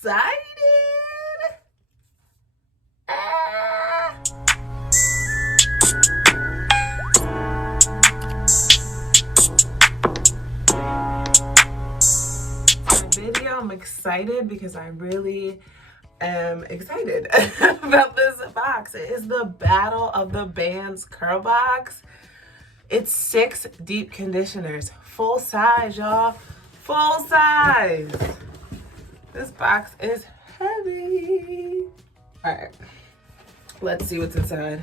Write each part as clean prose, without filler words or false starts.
Excited. Ah. Video, I'm excited because I really am excited about this box. It is the Battle of the Bands Curlbox. It's 6 deep conditioners, full size, y'all, full size. This box is heavy. All right, let's see what's inside.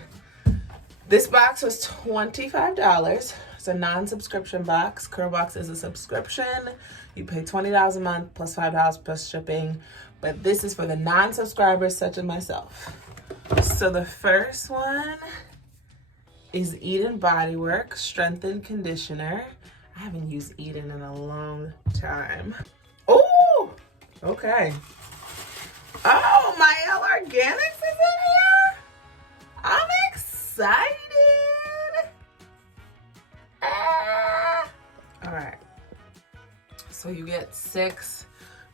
This box was $25. It's a non-subscription box. Curlbox is a subscription. You pay $20 a month plus $5 plus shipping. But this is for the non-subscribers such as myself. So the first one is Eden Bodywork Strengthen Conditioner. I haven't used Eden in a long time. Oh, okay. Oh, Mielle Organics is in here. I'm excited. All right. So you get 6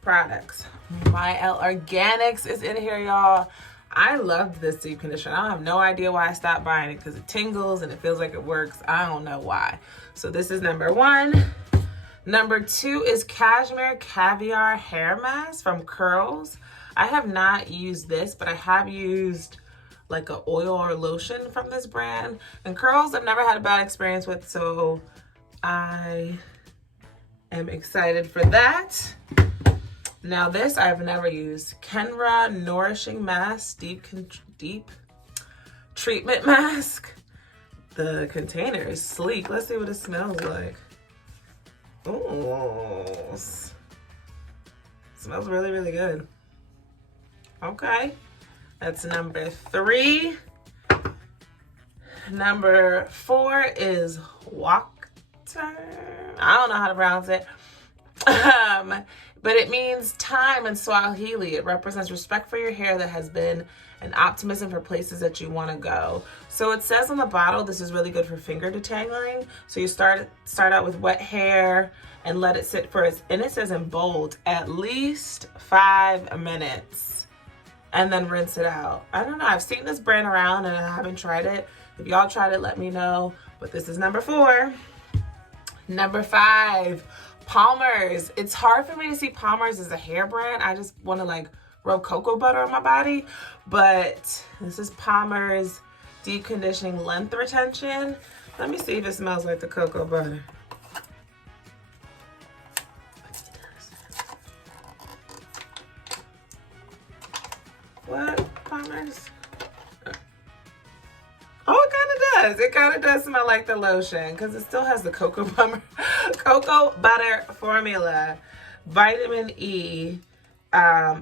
products. Mielle Organics is in here, y'all. I loved this deep conditioner. I have no idea why I stopped buying it because it tingles and it feels like it works. I don't know why. So this is number 1. Number 2 is Cashmere Caviar Hair Mask from Curls. I have not used this, but I have used like an oil or lotion from this brand. And Curls I've never had a bad experience with, so I am excited for that. Now this I've never used. Kenra Nourishing Mask Deep Treatment Mask. The container is sleek. Let's see what it smells like. Ooh. Smells really, really good. Okay. That's number 3. Number 4 is Water. I don't know how to pronounce it. But it means time in Swahili. It represents respect for your hair that has been and optimism for places that you want to go. So it says on the bottle, this is really good for finger detangling. So you start out with wet hair and let it sit for, and it says in bold, at least 5 minutes. And then rinse it out. I don't know, I've seen this brand around and I haven't tried it. If y'all tried it, let me know. But this is number 4. Number 5, Palmer's. It's hard for me to see Palmer's as a hair brand. I just want to like rub cocoa butter on my body. But this is Palmer's Deep Conditioning Length Retention. Let me see if it smells like the cocoa butter. What? Palmer's? Oh, it kind of does. It kind of does smell like the lotion because it still has the cocoa butter formula, vitamin E,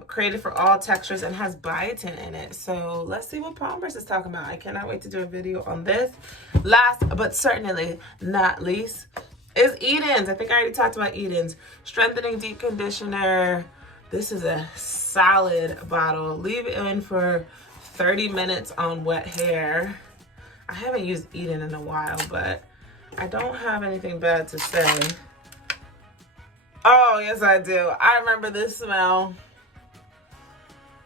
created for all textures, and has biotin in it. So let's see what Palmer's is talking about. I cannot wait to do a video on this. Last but certainly not least is Eden's. I think I already talked about Eden's. Strengthening Deep Conditioner. This is a solid bottle. Leave it in for 30 minutes on wet hair. I haven't used Eden in a while, but I don't have anything bad to say. Oh, yes, I do. I remember this smell.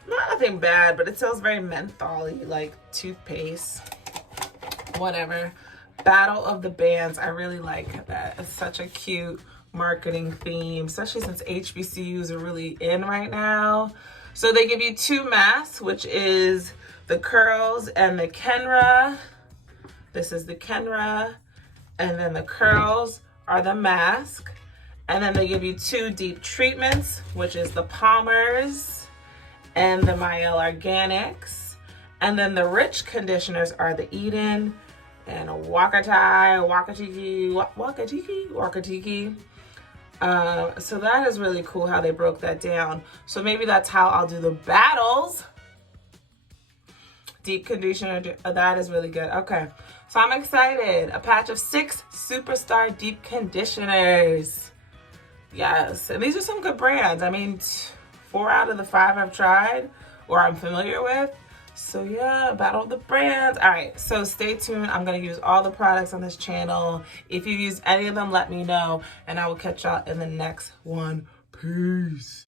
Nothing bad, but it smells very menthol-y, like toothpaste. Whatever. Battle of the Bands. I really like that. It's such a cute marketing theme, especially since HBCUs are really in right now. So they give you 2 masks, which is the Curls and the Kenra. This is the Kenra, and then the Curls are the mask. And then they give you 2 deep treatments, which is the Palmer's and the Mielle Organics. And then the rich conditioners are the Eden and Wakatiki. So that is really cool how they broke that down. So maybe that's how I'll do the battles. Deep conditioner, that is really good. Okay, so I'm excited. A patch of 6 superstar deep conditioners. Yes, and these are some good brands. I mean, 4 out of the 5 I've tried or I'm familiar with. So yeah, Battle of the Brands. All right, so stay tuned. I'm gonna use all the products on this channel. If you use any of them, let me know, and I will catch y'all in the next one. Peace.